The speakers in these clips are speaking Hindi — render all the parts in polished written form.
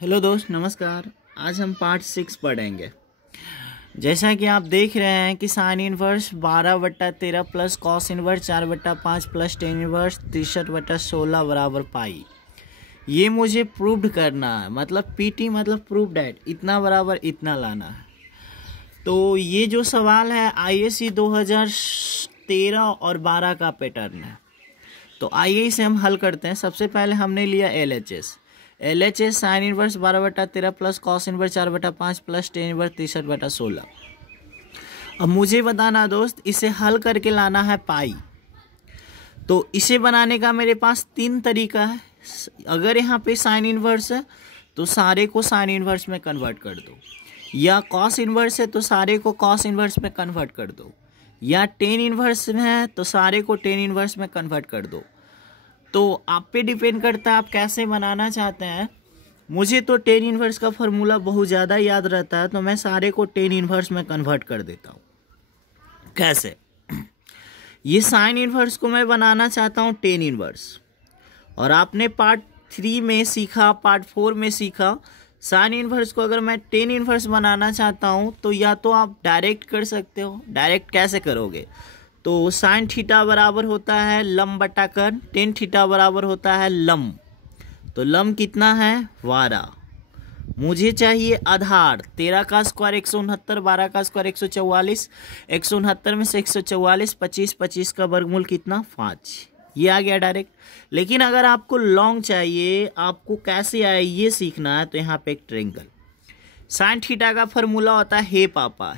हेलो दोस्त, नमस्कार। आज हम पार्ट 6 पढ़ेंगे। जैसा कि आप देख रहे हैं कि sine inverse 12/13 plus cos inverse 4/5 plus tan inverse 63/16 बराबर पाई। ये मुझे प्रूव्ड करना है, मतलब पीटी मतलब प्रूव डैट इतना बराबर इतना लाना है। तो ये जो सवाल है आईएससी 2013 और 12 का पैटर्न है। तो आइए इसे हम हल करते हैं। सबसे पहले हमने लिया LHS sine inverse 12/13 plus cos inverse 4/5 plus tan inverse 63/16। अब मुझे बताना दोस्त, इसे हल करके लाना है पाई। तो इसे बनाने का मेरे पास 3 तरीका है। अगर यहाँ पे साइन इनवर्स है तो सारे को साइन इनवर्स में कन्वर्ट कर दो, या कॉस इनवर्स है तो सारे को कॉस इनवर्स में कन्वर्ट कर दो, या टेन इनवर्स में है तो सारे को टेन इनवर्स में कन्वर्ट कर दो। तो आप पे डिपेंड करता है आप कैसे बनाना चाहते हैं। मुझे तो टेन इनवर्स का फॉर्मूला बहुत ज़्यादा याद रहता है, तो मैं सारे को टेन इनवर्स में कन्वर्ट कर देता हूँ। कैसे? ये साइन इनवर्स को मैं बनाना चाहता हूँ टेन इनवर्स, और आपने पार्ट 3 में सीखा, पार्ट 4 में सीखा साइन इनवर्स को अगर मैं टेन इनवर्स बनाना चाहता हूँ तो या तो आप डायरेक्ट कर सकते हो। डायरेक्ट कैसे करोगे? तो साइन थीटा बराबर होता है लम बटा कर्ण, टेन थीटा बराबर होता है लम। तो लम कितना है 12। मुझे चाहिए आधार 13 का स्क्वायर 169, 12 का स्क्वायर 144, 169 में से 144, 25 का वर्गमूल कितना 5। ये आ गया डायरेक्ट। लेकिन अगर आपको लॉन्ग चाहिए, आपको कैसे आए ये सीखना है, तो यहाँ पे एक ट्रायंगल साइन थीटा का फॉर्मूला होता है हे पापा।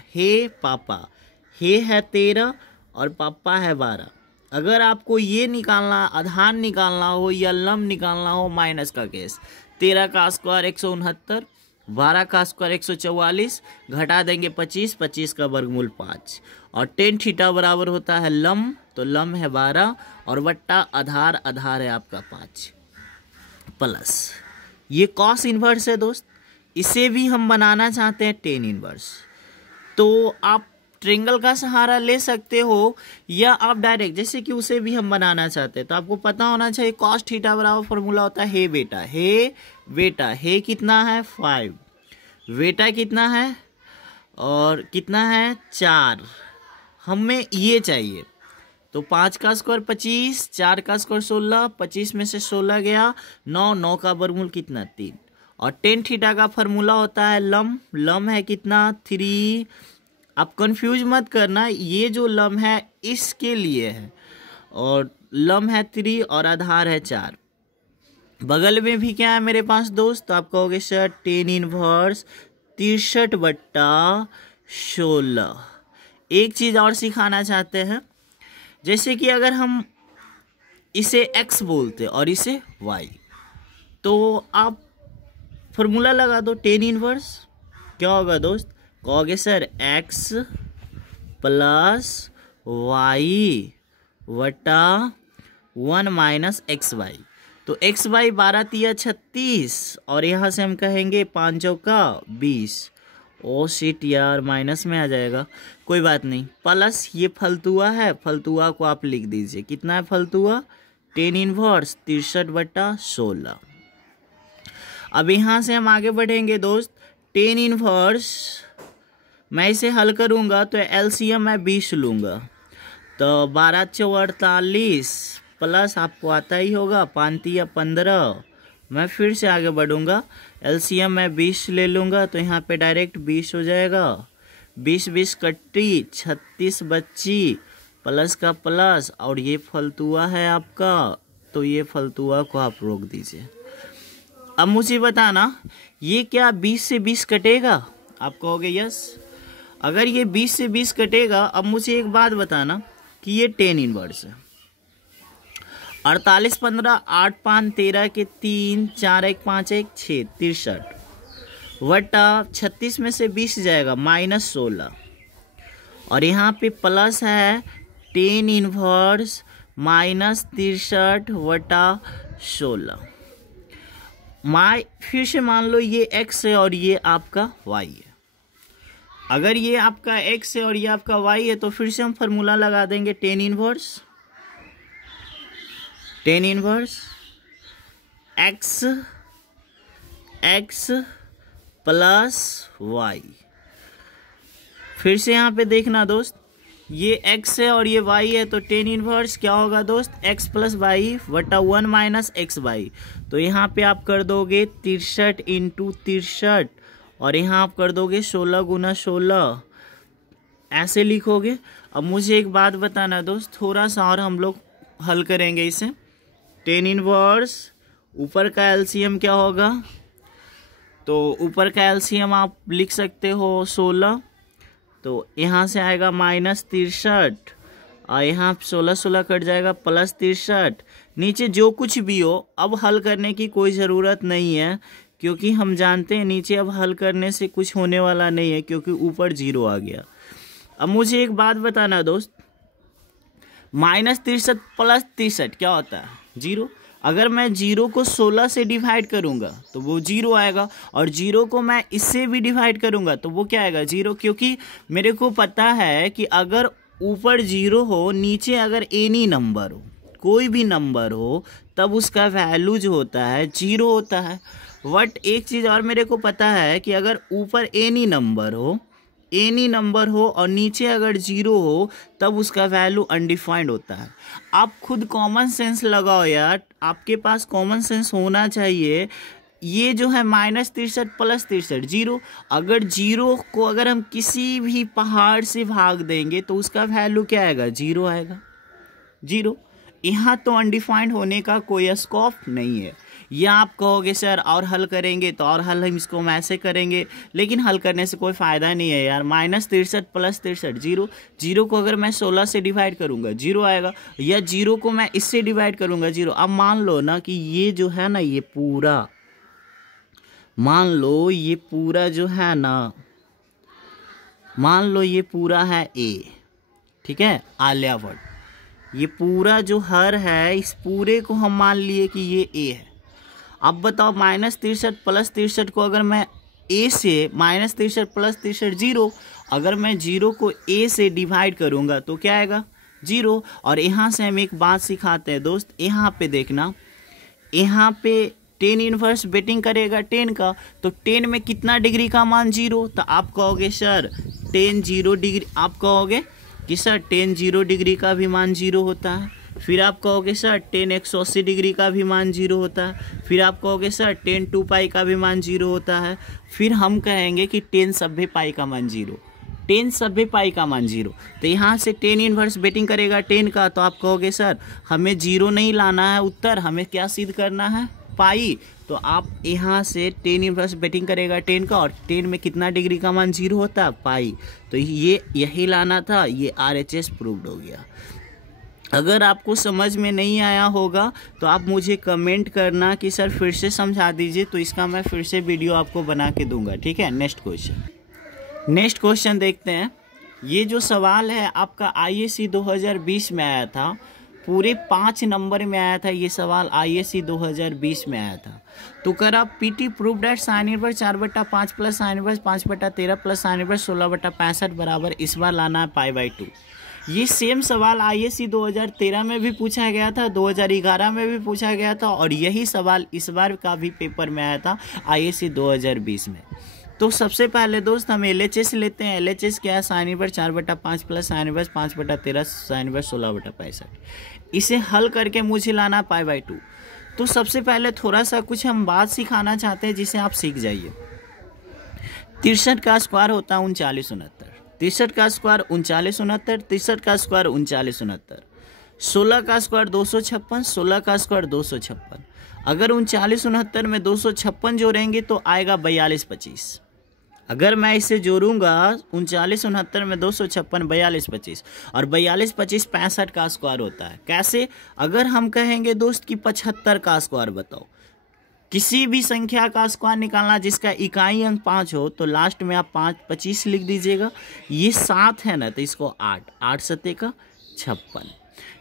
हे है 13 और पापा है 12। अगर आपको ये निकालना, आधार निकालना हो या लम निकालना हो, माइनस का केस 13 का स्क्वायर 169, 12 का स्क्वायर 144, घटा देंगे 25 का वर्गमूल 5, और टेन थीटा बराबर होता है लम, तो लम है 12 और वट्टा आधार है आपका 5 प्लस ये कॉस इनवर्स है दोस्त। इसे भी हम बनाना चाहते हैं टेन इनवर्स, तो आप ट्रायंगल का सहारा ले सकते हो, या आप डायरेक्ट, जैसे कि उसे भी हम बनाना चाहते हैं तो आपको पता होना चाहिए कॉस थीटा बराबर फॉर्मूला होता है हे बेटा हे कितना है 5, बेटा कितना है और कितना है 4। हमें ये चाहिए। तो 5 का स्क्वायर 25, 4 का स्क्वायर 16, 25 में से 16 गया 9 का वर्गमूल कितना 3, और टेन थीटा का फॉर्मूला होता है लम है कितना 3। आप कंफ्यूज मत करना, ये जो लम है इसके लिए है, और लम है 3 और आधार है 4। बगल में भी क्या है मेरे पास दोस्त? तो आप कहोगे सर टेन इनवर्स 63/16। एक चीज़ और सिखाना चाहते हैं, जैसे कि अगर हम इसे x बोलते और इसे y, तो आप फॉर्मूला लगा दो टेन इनवर्स। क्या होगा दोस्त? कहोगे सर x प्लस वाई वटा 1 माइनस एक्स वाई। तो एक्स वाई 12 तिया 36, और यहाँ से हम कहेंगे 5 का 20। ओ शिट यार, माइनस में आ जाएगा, कोई बात नहीं। प्लस ये फलतुआ है, फलतुआ को आप लिख दीजिए। कितना है फलतुआ? Tan inverse 63/16। अब यहाँ से हम आगे बढ़ेंगे दोस्त। टेन इनवर्स मैं इसे हल करूँगा तो एलसीएम मैं 20 लूँगा, तो 12 × 48 प्लस आपको आता ही होगा 5 या 15। मैं फिर से आगे बढ़ूँगा, एलसीएम मैं 20 ले लूँगा, तो यहाँ पे डायरेक्ट 20 हो जाएगा। 20 कट्टी 36 बच्ची, प्लस का प्लस, और ये फलतुआ है आपका, तो ये फलतुआ को आप रोक दीजिए। अब मुझे बताना ये क्या 20 से 20 कटेगा? आप कहोगे यस। अगर ये 20 से 20 कटेगा, अब मुझे एक बात बताना कि ये टेन इनवर्स है। 48 15 8 5 13 के 3 4 1 5 1 6 63 वटा 36 में से 20 जाएगा -16, और यहाँ पे प्लस है टेन इनवर्स -63/16। फिर से मान लो ये x है और ये आपका y है। अगर ये आपका x है और ये आपका y है, तो फिर से हम फॉर्मूला लगा देंगे tan inverse x x plus y. फिर से यहाँ पे देखना दोस्त, ये x है और ये y है, तो टेन इनवर्स क्या होगा दोस्त, x प्लस वाई बटा 1 माइनस एक्स वाई। तो यहाँ पे आप कर दोगे 63 इंटू 63 और यहाँ आप कर दोगे 16 गुना 16, ऐसे लिखोगे। अब मुझे एक बात बताना दोस्त, थोड़ा सा और हम लोग हल करेंगे इसे। टेन इनवर्स ऊपर का एलसीएम क्या होगा, तो ऊपर का एलसीएम आप लिख सकते हो 16, तो यहाँ से आएगा माइनस 63 और यहाँ 16 16 कट जाएगा प्लस 63। नीचे जो कुछ भी हो अब हल करने की कोई ज़रूरत नहीं है, क्योंकि हम जानते हैं नीचे अब हल करने से कुछ होने वाला नहीं है, क्योंकि ऊपर 0 आ गया। अब मुझे एक बात बताना दोस्त, माइनस 63 प्लस 63 क्या होता है, 0। अगर मैं 0 को 16 से डिवाइड करूंगा तो वो 0 आएगा, और 0 को मैं इससे भी डिवाइड करूंगा तो वो क्या आएगा, 0। क्योंकि मेरे को पता है कि अगर ऊपर 0 हो, नीचे अगर एनी नंबर हो, कोई भी नंबर हो, तब उसका वैल्यू जो होता है 0 होता है। बट एक चीज़ और मेरे को पता है कि अगर ऊपर एनी नंबर हो और नीचे अगर 0 हो, तब उसका वैल्यू अनडिफाइंड होता है। आप खुद कॉमन सेंस लगाओ यार, आपके पास कॉमन सेंस होना चाहिए। ये जो है माइनस 63 प्लस 63 0, अगर 0 को अगर हम किसी भी पहाड़ से भाग देंगे तो उसका वैल्यू क्या आएगा, 0 आएगा, 0। यहाँ तो अनडिफाइंड होने का कोई स्कोप नहीं है। या आप कहोगे सर और हल करेंगे, तो और हल हम इसको ऐसे करेंगे, लेकिन हल करने से कोई फ़ायदा नहीं है यार। माइनस 63 प्लस 63 0, 0 को अगर मैं 16 से डिवाइड करूँगा 0 आएगा, या 0 को मैं इससे डिवाइड करूँगा 0। अब मान लो ना कि ये जो है ना, ये पूरा, मान लो ये पूरा जो है ना, मान लो ये पूरा है A, ठीक है, आलियावट। ये पूरा जो हर है, इस पूरे को हम मान लिए कि ये A है। अब बताओ माइनस 63 प्लस 63 को अगर मैं A से, माइनस 63 प्लस 63 0, अगर मैं 0 को A से डिवाइड करूँगा तो क्या आएगा, 0। और यहाँ से हम एक बात सिखाते हैं दोस्त, यहाँ पे देखना, यहाँ पे टेन इनवर्स बेटिंग करेगा 10 का, तो 10 में कितना डिग्री का मान 0, तो आप कहोगे सर 10 0 डिग्री, आप कहोगे कि सर 10 0 डिग्री का भी मान 0 होता है। फिर आप कहोगे सर 10 180 डिग्री का भी मान 0 होता है। फिर आप कहोगे सर 10 2 पाई का भी मान 0 होता है। फिर हम कहेंगे कि 10 सभ्य पाई का मान 0, 10 सभ्य पाई का मान 0। तो यहाँ से 10 इनवर्स बेटिंग करेगा 10 का, तो आप कहोगे सर हमें 0 नहीं लाना है उत्तर, हमें क्या सिद्ध करना है, पाई। तो आप यहाँ से 10 इनवर्स बेटिंग करेगा 10 का, और 10 में कितना डिग्री का मान 0 होता है, पाई। तो ये यही लाना था, ये RHS प्रूव्ड हो गया। अगर आपको समझ में नहीं आया होगा तो आप मुझे कमेंट करना कि सर फिर से समझा दीजिए, तो इसका मैं फिर से वीडियो आपको बना के दूंगा, ठीक है। नेक्स्ट क्वेश्चन देखते हैं। ये जो सवाल है आपका IAC 2020 में आया था, पूरे 5 नंबर में आया था ये सवाल, IAC 2020 में आया था। तो कर आप PT prove that sine inverse 4/5 plus sine inverse 5/13 plus sine inverse 16/65 बराबर, इस बार लाना है π/2। ये सेम सवाल IAC 2013 में भी पूछा गया था, 2011 में भी पूछा गया था, और यही सवाल इस बार का भी पेपर में आया था IAC 2020 में। तो सबसे पहले दोस्त हम LHS लेते हैं। LHS क्या है, sine inverse 4/5 plus sine inverse 5/13 sine inverse 16/65। इसे हल करके मुझे लाना π/2। तो सबसे पहले थोड़ा सा कुछ हम बात सिखाना चाहते हैं जिसे आप सीख जाइए। 63 का स्क्वायर होता है 39 69, 63 का स्क्वायर 39 69, 63 का स्क्वायर 39 69, 16 का स्क्वायर 256, 16 का स्क्वायर 256। अगर 39 69 में 256 जोड़ेंगे तो आएगा 42 25। अगर मैं इसे जोड़ूंगा 39 69 में 256 42 25, और 42 25 65 का स्क्वायर होता है। कैसे, अगर हम कहेंगे दोस्त कि 75 का स्क्वायर बताओ, किसी भी संख्या का स्क्वायर निकालना जिसका इकाई अंक 5 हो, तो लास्ट में आप 5 25 लिख दीजिएगा। ये 7 है ना, तो इसको 8 8 7 का 56।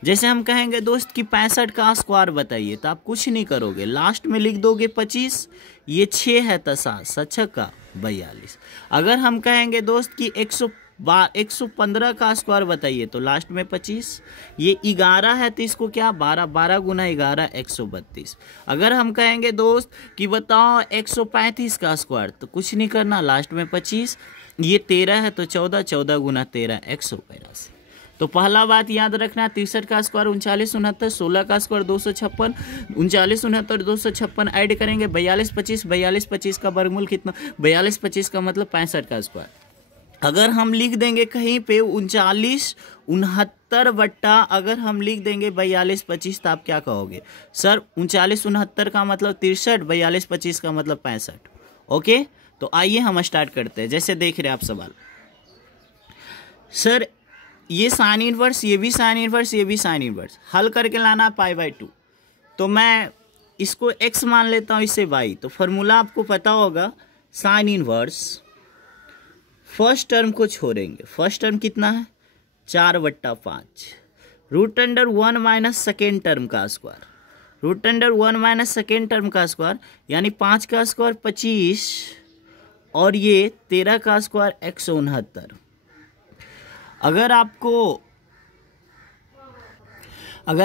जैसे हम कहेंगे दोस्त कि 65 का स्क्वायर बताइए, तो आप कुछ नहीं करोगे, लास्ट में लिख दोगे 25। ये 6 है तो 7 7 का 42। अगर हम कहेंगे दोस्त कि 115 का स्क्वायर बताइए तो लास्ट में 25। ये 11 है तो इसको क्या 12 गुना 11 132। अगर हम कहेंगे दोस्त कि बताओ 135 का स्क्वायर तो कुछ नहीं करना, लास्ट में 25। ये 13 है तो 14 गुना 13 182। तो पहला बात याद रखना, 63 का स्क्वायर 39 69, 16 का स्क्वायर 256, 39 69 256 ऐड करेंगे 42 25, 42 25 का वर्गमूल कितना, 42 25 का मतलब 65 का स्क्वायर। अगर हम लिख देंगे कहीं पे 39 69 बट्टा अगर हम लिख देंगे 42 25 तो आप क्या कहोगे सर 39 69 का मतलब 63, 42 25 का मतलब 65। ओके, तो आइए हम स्टार्ट करते हैं। जैसे देख रहे हैं आप सवाल, सर ये साइन इनवर्स, ये भी साइन इनवर्स, ये भी साइन इनवर्स, हल करके लाना π/2। तो मैं इसको x मान लेता हूँ, इसे y। तो फॉर्मूला आपको पता होगा, साइन इनवर्स फर्स्ट टर्म को छोड़ेंगे, फर्स्ट टर्म कितना है 4/5 √1 माइनस सेकेंड टर्म का स्क्वायर, √1 माइनस सेकेंड टर्म का स्क्वायर यानी 5 का स्क्वायर 25 और ये 13 का स्क्वायर 169। अगर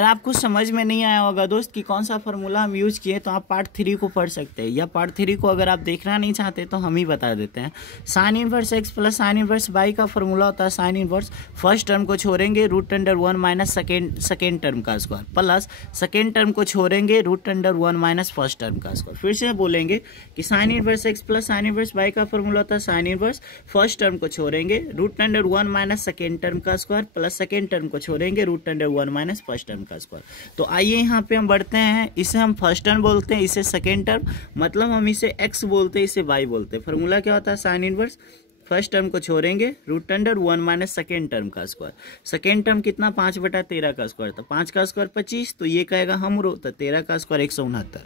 आपको समझ में नहीं आया होगा दोस्त कि कौन सा फार्मूला हम यूज किए तो आप पार्ट 3 को पढ़ सकते हैं, या पार्ट 3 को अगर आप देखना नहीं चाहते तो हम ही बता देते हैं। Sine inverse x plus sine inverse y का फार्मूला होता है साइन इनवर्स फर्स्ट टर्म को छोड़ेंगे √1 माइनस सेकेंड टर्म का स्क्वायर प्लस सेकेंड टर्म को छोड़ेंगे √1 माइनस फर्स्ट टर्म का स्क्वायर। फिर से बोलेंगे कि sine inverse x plus sine inverse y का फार्मूला होता है साइन इनवर्स फर्स्ट टर्म को छोड़ेंगे √1 माइनस सेकेंड टर्म का स्क्वायर प्लस सेकेंड टर्म को छोड़ेंगे √1 माइनस फर्स्ट टर्म का स्क्वायर। तो आइए यहाँ पे हम बढ़ते हैं, इसे हम फर्स्ट टर्म बोलते हैं, इसे सेकेंड टर्म, मतलब हम इसे x बोलते हैं, इसे y बोलते हैं। फॉर्मूला क्या होता है साइन इनवर्स फर्स्ट टर्म को छोड़ेंगे √1 माइनस सेकेंड टर्म का स्क्वायर। सेकेंड टर्म कितना 5/13 का स्क्वायर, तो 5 का स्क्वायर 25, तो ये कहेगा हम रो, तो 13 का स्क्वायर 169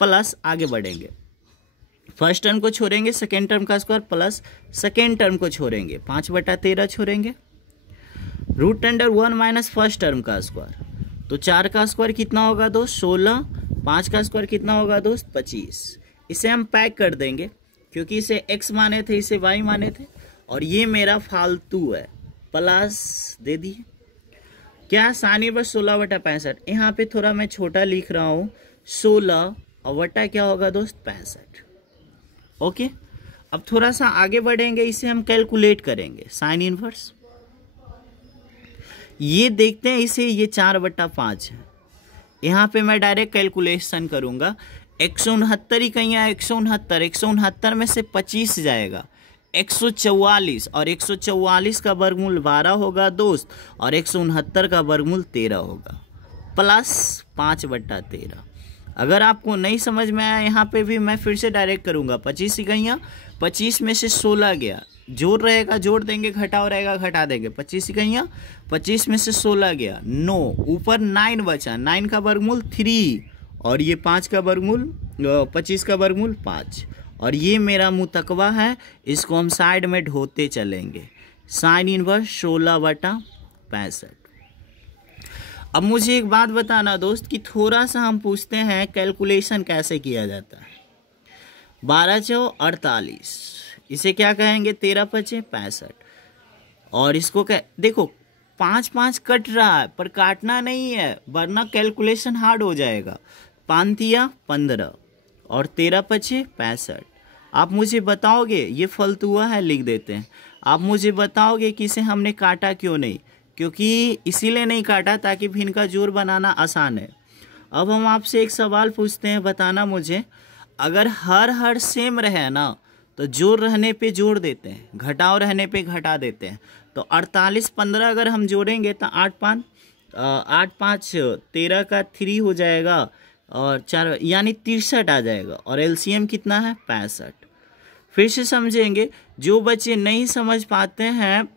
प्लस आगे बढ़ेंगे, फर्स्ट टर्म को छोड़ेंगे सेकेंड टर्म का स्क्वायर प्लस सेकेंड टर्म को छोड़ेंगे 5/13 छोड़ेंगे √1 माइनस फर्स्ट टर्म का स्क्वायर। तो 4 का स्क्वायर कितना होगा दोस्त 16, 5 का स्क्वायर कितना होगा दोस्त 25। इसे हम पैक कर देंगे क्योंकि इसे x माने थे, इसे y माने थे, और ये मेरा फालतू है प्लस दे दिए क्या साइन इनवर्स 16/65। यहाँ पे थोड़ा मैं छोटा लिख रहा हूँ 16 और वटा क्या होगा दोस्त 65। ओके, अब थोड़ा सा आगे बढ़ेंगे, इसे हम कैलकुलेट करेंगे साइन इनवर्स, ये देखते हैं इसे, ये 4/5 है। यहाँ पे मैं डायरेक्ट कैलकुलेशन करूँगा, 169 ही कहीं है 169 में से 25 जाएगा 144, और 144 का वर्गमूल 12 होगा दोस्त, और 169 का वर्गमूल 13 होगा प्लस 5/13। अगर आपको नहीं समझ में आया यहाँ पे भी मैं फिर से डायरेक्ट करूँगा, 25 इकाइयाँ, 25 में से 16 गया, जोड़ रहेगा जोड़ देंगे, घटाव रहेगा घटा देंगे, 25 इकाइयाँ, 25 में से 16 गया 9, ऊपर 9 बचा, 9 का वर्गमूल 3, और ये 5 का वर्गमूल 25 का वर्गमूल 5, और ये मेरा मुतकवा है, इसको हम साइड में ढोते चलेंगे। Sine inverse 16/65। अब मुझे एक बात बताना दोस्त कि थोड़ा सा हम पूछते हैं कैलकुलेशन कैसे किया जाता है। 12 चौ 48, इसे क्या कहेंगे 13×5 65, और इसको क्या देखो 5 कट रहा है पर काटना नहीं है वरना कैलकुलेशन हार्ड हो जाएगा। 5 15 और 13×5 65। आप मुझे बताओगे, ये फलतुआ है लिख देते हैं, आप मुझे बताओगे कि इसे हमने काटा क्यों नहीं, क्योंकि इसीलिए नहीं काटा ताकि भिन्न का जोड़ बनाना आसान है। अब हम आपसे एक सवाल पूछते हैं, बताना मुझे, अगर हर सेम रहे ना तो जोड़ रहने पे जोड़ देते हैं, घटाव रहने पे घटा देते हैं। तो 48 15 अगर हम जोड़ेंगे तो 8 5 13 का 3 हो जाएगा, और 4 यानी 63 आ जाएगा, और एलसीएम कितना है 65। फिर से समझेंगे, जो बच्चे नहीं समझ पाते हैं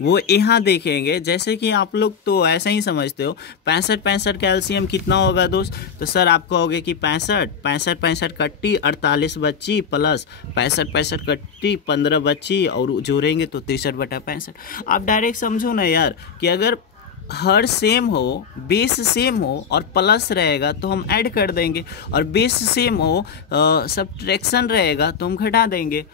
वो यहाँ देखेंगे, जैसे कि आप लोग तो ऐसा ही समझते हो 65 का एलसीएम कितना होगा दोस्त, तो सर आप कहोगे कि 65 कट्टी 48 बच्ची प्लस 65 कट्टी 15 बच्ची, और जोड़ेंगे तो 63/65। आप डायरेक्ट समझो ना यार कि अगर हर सेम हो, बेस सेम हो और प्लस रहेगा तो हम ऐड कर देंगे, और बेस सेम हो सब्ट्रैक्शन रहेगा तो हम घटा देंगे।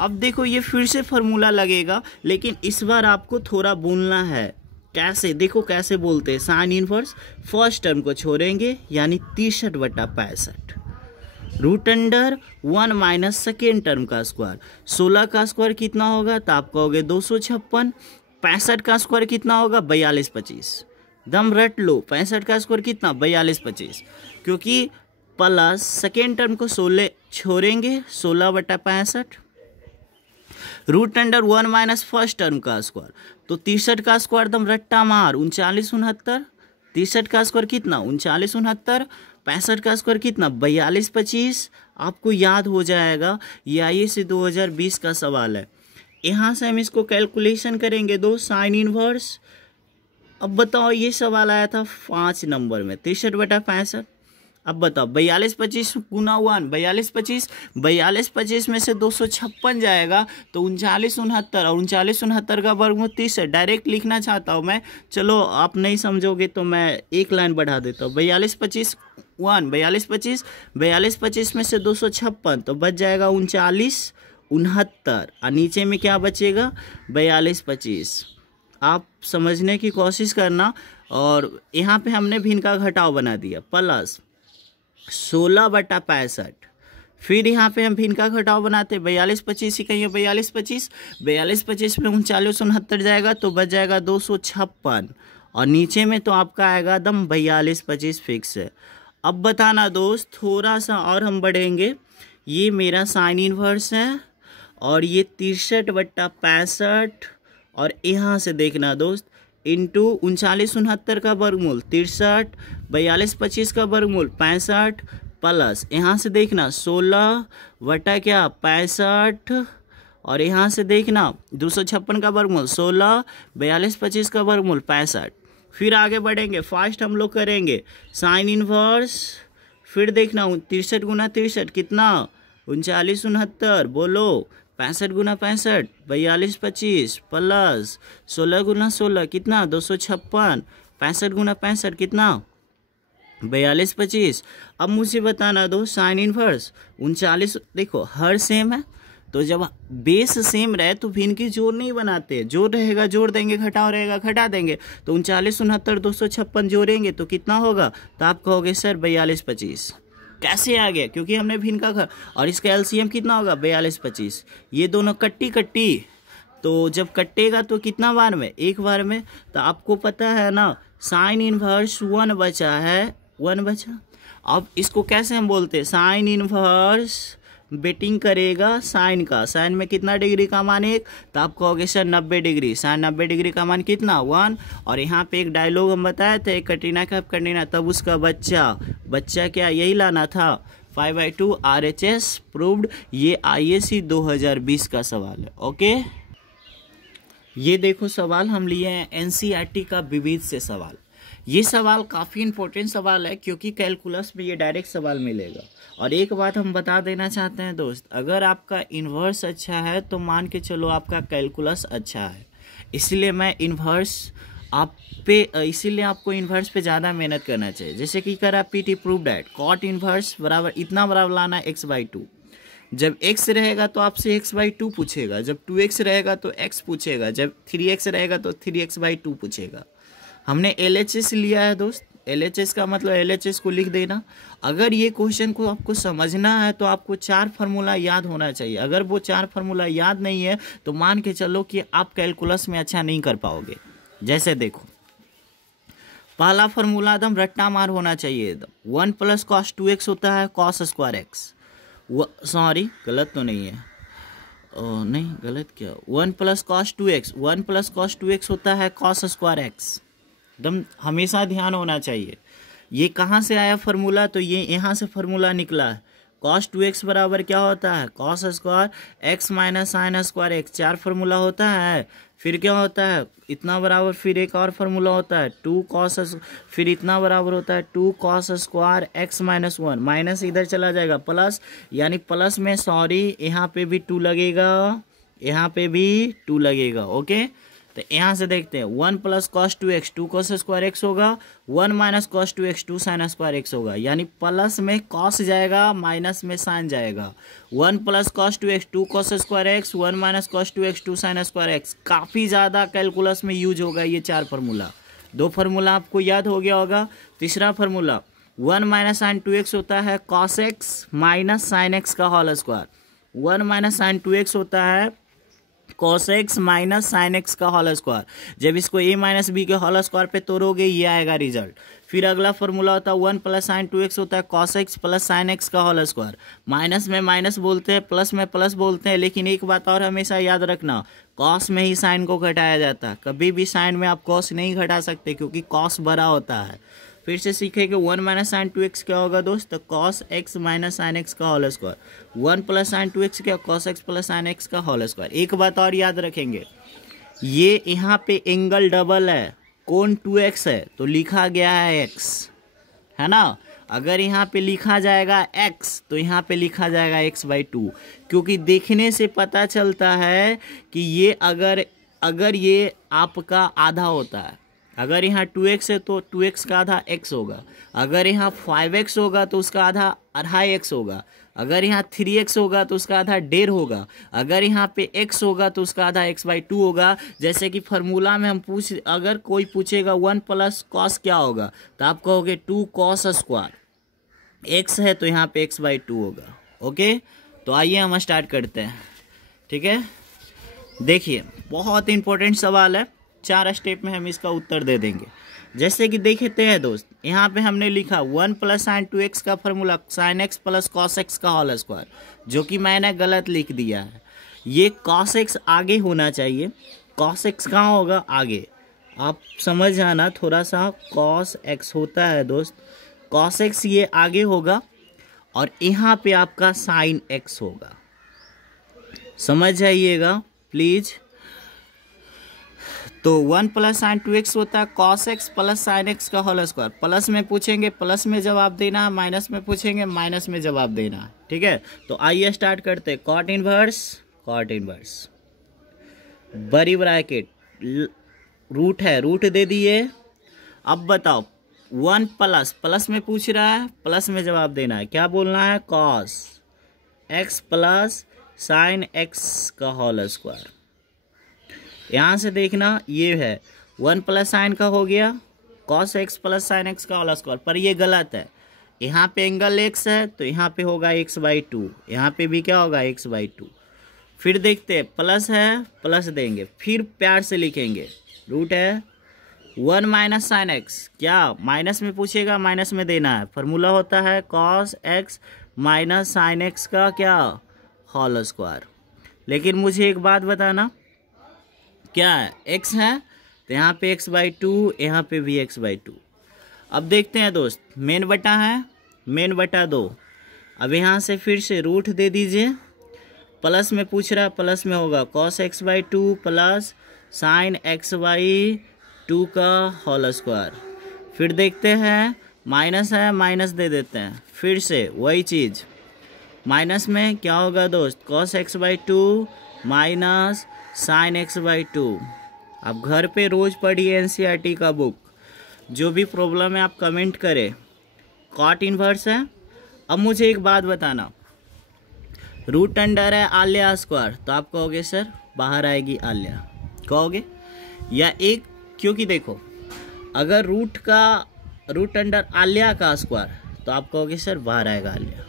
अब देखो ये फिर से फार्मूला लगेगा, लेकिन इस बार आपको थोड़ा बोलना है। कैसे, देखो कैसे बोलते हैं। साइन इनवर्स फर्स्ट टर्म को छोड़ेंगे यानी 63/65, root under 1 minus second term का स्क्वायर। 16 का स्क्वायर कितना होगा, तो आप कहोगे 256। 65 का स्क्वायर कितना होगा, 42/25। दम रट लो, 65 का स्क्वायर कितना, 42/25, क्योंकि प्लस सेकेंड टर्म को 16 छोड़ेंगे, 16/65, root under 1 minus first term का स्क्वायर। तो 63 का स्क्वायर दम रट्टा मार 3969। 63 का स्क्वायर कितना, 3969। 65 का स्क्वायर कितना, 42/25। आपको याद हो जाएगा, ये IAS 2020 का सवाल है। यहाँ से हम इसको कैलकुलेशन करेंगे दोस्त, साइन इनवर्स। अब बताओ, ये सवाल आया था 5 नंबर में, 63/65। अब बताओ 42/25 गुना 1, 42/25, 42/25 में से 256 जाएगा तो 3969, और 3969 का वर्गमूल 30 है। डायरेक्ट लिखना चाहता हूँ मैं, चलो आप नहीं समझोगे तो मैं एक लाइन बढ़ा देता हूँ। 42/25 1, 42/25, 42/25 में से 256 तो बच जाएगा 3969, और नीचे में क्या बचेगा, 42/25। आप समझने की कोशिश करना। और यहाँ पे हमने भिन्न का घटाव बना दिया, प्लस 16/65। फिर यहाँ पे हम भिन्न का घटाव बनाते, 42/25 ही कहिए, 42/25, 42/25 में 3969 जाएगा तो बच जाएगा 256, और नीचे में तो आपका आएगा दम 42/25 फिक्स है। अब बताना दोस्त, थोड़ा सा और हम बढ़ेंगे। ये मेरा साइन इनवर्स है और ये 63/65, और यहाँ से देखना दोस्त, इंटू 3969 का वर्गमूल 63, 42/25 का वर्गमूल 65, प्लस यहाँ से देखना 16/65, और यहाँ से देखना 256 का वर्गमूल 16, 42/25 का वर्गमूल 65। फिर आगे बढ़ेंगे, फास्ट हम लोग करेंगे साइन इनवर्स। फिर देखना 63 गुना 63 कितना, 3969, बोलो 65 गुना 65, 42/25, प्लस 16 गुना 16 कितना, 256, 65 गुना 65 कितना, 42/25। अब मुझे बताना दो साइन इनवर्स 39, देखो हर सेम है, तो जब बेस सेम रहे तो भिन्न की जोड़ नहीं बनाते, जोड़ रहेगा जोड़ देंगे, घटाव रहेगा घटा देंगे। तो 3969 256 जोड़ेंगे तो कितना होगा, तो आप कहोगे सर 42/25। कैसे आ गया, क्योंकि हमने भिन्न का घर, और इसका LCM कितना होगा, 42/25। ये दोनों कट्टी कट्टी, तो जब कटेगा तो कितना बार में, एक बार में। तो आपको पता है ना, साइन इनवर्स 1 बचा है, 1 बचा। अब इसको कैसे हम बोलते हैं, साइन इनवर्स बेटिंग करेगा साइन का, साइन में कितना डिग्री का मान 1, तो आप कहोगे सर 90 डिग्री। साइन 90 डिग्री का मान कितना, 1। और यहाँ पे एक डायलॉग हम बताए थे, कटरीना कैफ कटरीना, तब उसका बच्चा क्या यही लाना था, 5/2 RHS प्रूव्ड। ये IAS 2020 का सवाल है। ओके, ये देखो सवाल हम लिए हैं NCERT का विविध से सवाल। ये सवाल काफ़ी इंपॉर्टेंट सवाल है, क्योंकि कैलकुलस में ये डायरेक्ट सवाल मिलेगा। और एक बात हम बता देना चाहते हैं दोस्त, अगर आपका इन्वर्स अच्छा है तो मान के चलो आपका कैलकुलस अच्छा है। इसलिए मैं इन्वर्स आप पे, इसीलिए आपको इन्वर्स पे ज़्यादा मेहनत करना चाहिए। जैसे कि करा PT prove that cot inverse बराबर इतना बराबर लाना x/2। जब x रहेगा तो आपसे x/2 पूछेगा, जब 2x रहेगा तो x पूछेगा, जब 3x रहेगा तो 3x/2 पूछेगा। हमने LHS लिया है दोस्त, LHS का मतलब LHS को लिख देना। अगर ये क्वेश्चन को आपको समझना है तो आपको 4 फार्मूला याद होना चाहिए। अगर वो 4 फार्मूला याद नहीं है तो मान के चलो कि आप कैलकुलस में अच्छा नहीं कर पाओगे। जैसे देखो, पहला फार्मूला एकदम रट्टा मार होना चाहिए एकदम। 1 + cos 2x होता है cos स्क्वायर x, सॉरी गलत तो नहीं है, नहीं गलत क्या, 1 + cos 2x, 1 + cos 2x होता है cos स्क्वायर x। एकदम हमेशा ध्यान होना चाहिए। ये कहाँ से आया फार्मूला, तो ये यहाँ से फार्मूला निकला है। cos 2x बराबर क्या होता है, cos square x minus sine square x। 4 formula होता है। फिर क्या होता है, इतना बराबर, फिर एक और फार्मूला होता है 2 cos, फिर इतना बराबर होता है 2 cos square x minus 1। Minus इधर चला जाएगा प्लस, यानी प्लस में सॉरी यहाँ पे भी 2 लगेगा, यहाँ पे भी 2 लगेगा। ओके, तो यहाँ से देखते हैं 1 plus cos 2x 2 cos square x होगा, 1 minus cos 2x 2 sine square x होगा, यानी प्लस में कॉस जाएगा माइनस में साइन जाएगा। 1 plus cos 2x 2 cos square x, 1 minus cos 2x 2 sine square x. काफ़ी ज़्यादा कैलकुलस में यूज होगा ये 4 फार्मूला। 2 फार्मूला आपको याद हो गया होगा। तीसरा फार्मूला 1 माइनस साइन 2x होता है cos X minus sine X का whole square, 1 minus sine 2x होता है cos X minus sine X का होल स्क्वायर। जब इसको a माइनस बी के होल स्क्वायर पे तोड़ोगे ये आएगा रिजल्ट। फिर अगला फार्मूला होता है 1 प्लस साइन 2x होता है cos X plus sine X का होल स्क्वायर। माइनस में माइनस बोलते हैं, प्लस में प्लस बोलते हैं, लेकिन एक बात और हमेशा याद रखना, कॉस में ही साइन को घटाया जाता है। कभी भी साइन में आप कॉस नहीं घटा सकते क्योंकि कॉस बड़ा होता है। फिर से सीखेंगे 1 माइनस साइन 2x क्या होगा दोस्त, तो cos X minus sine X का whole square. 1 plus sine 2x क्या, cos X plus sine X का होल स्क्वायर। एक बात और याद रखेंगे, ये यहाँ पे एंगल डबल है, कोण 2x है तो लिखा गया है x, है ना। अगर यहाँ पे लिखा जाएगा x तो यहाँ पे लिखा जाएगा x/2, क्योंकि देखने से पता चलता है कि ये अगर ये आपका आधा होता है, अगर यहाँ 2x है तो 2x का आधा x होगा, अगर यहाँ 5x होगा तो उसका आधा 2.5x होगा, अगर यहाँ 3x होगा तो उसका आधा 1.5 होगा, अगर यहाँ पे x होगा तो उसका आधा x/2 होगा। जैसे कि फार्मूला में हम अगर कोई पूछेगा 1 प्लस कॉस क्या होगा तो आप कहोगे 2 कॉस स्क्वायर, x है तो यहाँ पे x/2 होगा। ओके, तो आइए हम स्टार्ट करते हैं। ठीक है, देखिए बहुत इंपॉर्टेंट सवाल है, 4 स्टेप में हम इसका उत्तर दे देंगे। जैसे कि देखते हैं दोस्त, यहाँ पे हमने लिखा 1 प्लस साइन 2x का formula sine x plus cos x का होल स्क्वायर, जो कि मैंने गलत लिख दिया है। ये कॉस एक्स आगे होना चाहिए, कॉस एक्स कहाँ होगा, आगे। आप समझ जाना थोड़ा सा, कॉस एक्स होता है दोस्त, कॉस एक्स ये आगे होगा और यहाँ पे आपका साइन एक्स होगा। समझ जाइएगा प्लीज। तो 1 प्लस साइन 2x होता है cos X plus sine X का होल स्क्वायर। प्लस में पूछेंगे प्लस में जवाब देना है, माइनस में पूछेंगे माइनस में जवाब देना है। ठीक है, तो आइए स्टार्ट करते हैं। कॉट इनवर्स बड़ी ब्रैकेट रूट है, रूट दे दिए। अब बताओ 1 प्लस में पूछ रहा है, प्लस में जवाब देना है। क्या बोलना है, cos X plus sine X का होल स्क्वायर। यहाँ से देखना ये है 1 प्लस साइन का हो गया cos X plus sine X का होल स्क्वायर, पर ये गलत है। यहाँ पे एंगल x है तो यहाँ पे होगा x/2, यहाँ पे भी क्या होगा x/2। फिर देखते हैं, प्लस है प्लस देंगे, फिर प्यार से लिखेंगे रूट है 1 माइनस साइन एक्स, क्या माइनस में पूछेगा माइनस में देना है। फार्मूला होता है cos X minus sine X का क्या होल स्क्वायर। लेकिन मुझे एक बात बताना, क्या है x है तो यहाँ पे x/2, यहाँ पे भी x/2। अब देखते हैं दोस्त, मेन बटा है, मेन बटा 2। अब यहाँ से फिर से रूट दे दीजिए, प्लस में पूछ रहा है प्लस में होगा cos x/2 plus sign x/2 का होल स्क्वायर। फिर देखते हैं माइनस है, माइनस दे देते हैं, फिर से वही चीज़, माइनस में क्या होगा दोस्त, cos x/2 minus sign x/2। आप घर पे रोज़ पढ़िए एनसीईआरटी का बुक, जो भी प्रॉब्लम है आप कमेंट करें। कॉट इनवर्स है। अब मुझे एक बात बताना, रूट अंडर है आल्या स्क्वायर, तो आप कहोगे सर बाहर आएगी आल्या, कहोगे या एक, क्योंकि देखो अगर रूट अंडर आल्या का स्क्वायर तो आप कहोगे सर बाहर आएगा आल्या।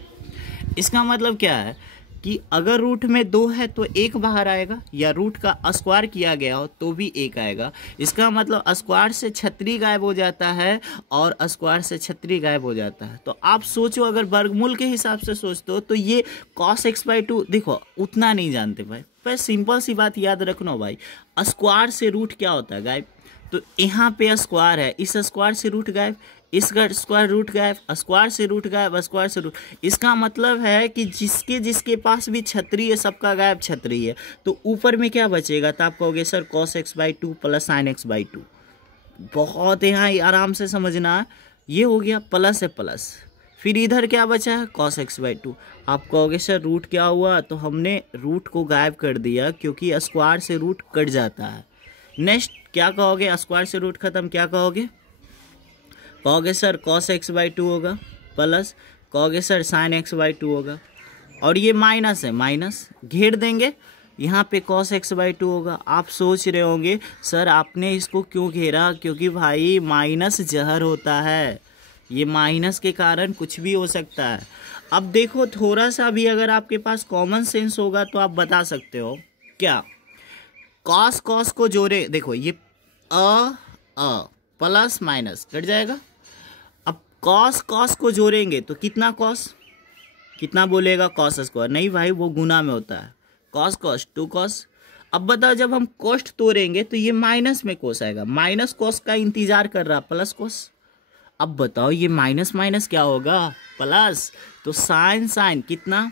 इसका मतलब क्या है कि अगर रूट में 2 है तो 1 बाहर आएगा, या रूट का स्क्वायर किया गया हो तो भी 1 आएगा। इसका मतलब स्क्वायर से छतरी गायब हो जाता है और स्क्वायर से छतरी गायब हो जाता है। तो आप सोचो, अगर वर्गमूल के हिसाब से सोचते हो तो ये cos x/2, देखो उतना नहीं जानते भाई, पर सिंपल सी बात याद रखना भाई, स्क्वायर से रूट क्या होता है गायब। तो यहाँ पे स्क्वायर है, इस स्क्वायर से रूट गायब, इस स्क्वायर रूट गायब, स्क्वायर से रूट गायब, स्क्वायर से रूट। इसका मतलब है कि जिसके पास भी छतरी है सबका गायब छतरी है, तो ऊपर में क्या बचेगा, तो आप कहोगे sir cos x/2 plus sign x/2। बहुत यहाँ आराम से समझना, ये हो गया प्लस है प्लस, फिर इधर क्या बचा है cos x/2। आप कहोगे सर रूट क्या हुआ, तो हमने रूट को गायब कर दिया क्योंकि स्क्वायर से रूट कट जाता है, नेक्स्ट क्या कहोगे, स्क्वायर से रूट खत्म, क्या कहोगे, कहोगे सर cos x/2 होगा, प्लस कहोगे सर sin x/2 होगा, और ये माइनस है, माइनस घेर देंगे, यहाँ पे cos x/2 होगा। आप सोच रहे होंगे सर आपने इसको क्यों घेरा, क्योंकि भाई माइनस जहर होता है, ये माइनस के कारण कुछ भी हो सकता है। अब देखो थोड़ा सा भी अगर आपके पास कॉमन सेंस होगा तो आप बता सकते हो क्या, कॉस कॉस को जोड़े, देखो ये प्लस माइनस कट जाएगा। अब कॉस कॉस को जोड़ेंगे तो कितना कॉस, कितना बोलेगा कॉस स्क्वायर, नहीं भाई वो गुना में होता है, कॉस कॉस 2 कॉस। अब बताओ जब हम कोष्ट तोड़ेंगे तो ये माइनस में कोस आएगा, माइनस कोस का इंतजार कर रहा प्लस कोस। अब बताओ ये माइनस माइनस क्या होगा, प्लस, तो साइन साइन कितना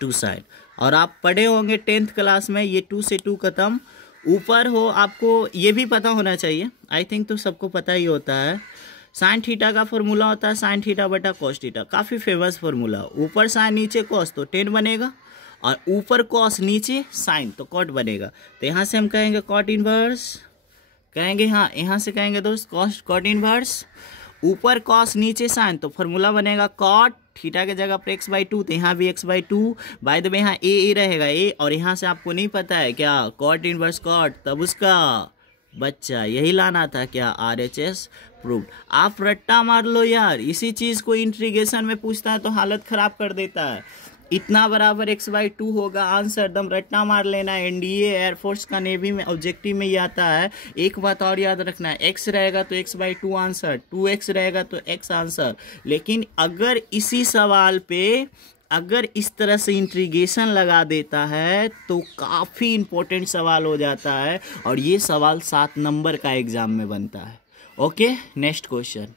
2 साइन। और आप पढ़े होंगे 10th क्लास में, ये 2 से 2 खत्म, ऊपर हो आपको ये भी पता होना चाहिए, आई थिंक तो सबको पता ही होता है, साइन थीटा का फॉर्मूला होता है साइन थीटा बटा कॉस थीटा, काफ़ी फेमस फॉर्मूला। ऊपर साइन नीचे कॉस तो 10 बनेगा, और ऊपर कॉस नीचे साइन तो कॉट बनेगा। तो यहाँ से हम कहेंगे कॉट इनवर्स, कहेंगे हाँ, यहाँ से कहेंगे दोस्त कॉट इनवर्स, ऊपर कॉस नीचे साइन तो फॉर्मूला बनेगा कॉट थीटा के जगह पर x/2, तो यहाँ भी x/2, बाय द वे यहाँ ए रहेगा ए, और यहाँ से आपको नहीं पता है क्या कॉट इनवर्स कॉट, तब उसका बच्चा, यही लाना था क्या, RHS प्रूव्ड। आप रट्टा मार लो यार, इसी चीज़ को इंट्रीगेशन में पूछता है तो हालत ख़राब कर देता है। इतना बराबर x/2 होगा आंसर, दम रट्टा मार लेना। NDA एयरफोर्स का नेवी में ऑब्जेक्टिव में ये आता है। एक बात और याद रखना है, x रहेगा तो x/2 आंसर, 2x रहेगा तो x आंसर। लेकिन अगर इसी सवाल पे अगर इस तरह से इंट्रीगेशन लगा देता है तो काफ़ी इंपॉर्टेंट सवाल हो जाता है, और ये सवाल 7 नंबर का एग्जाम में बनता है। Okay, next question.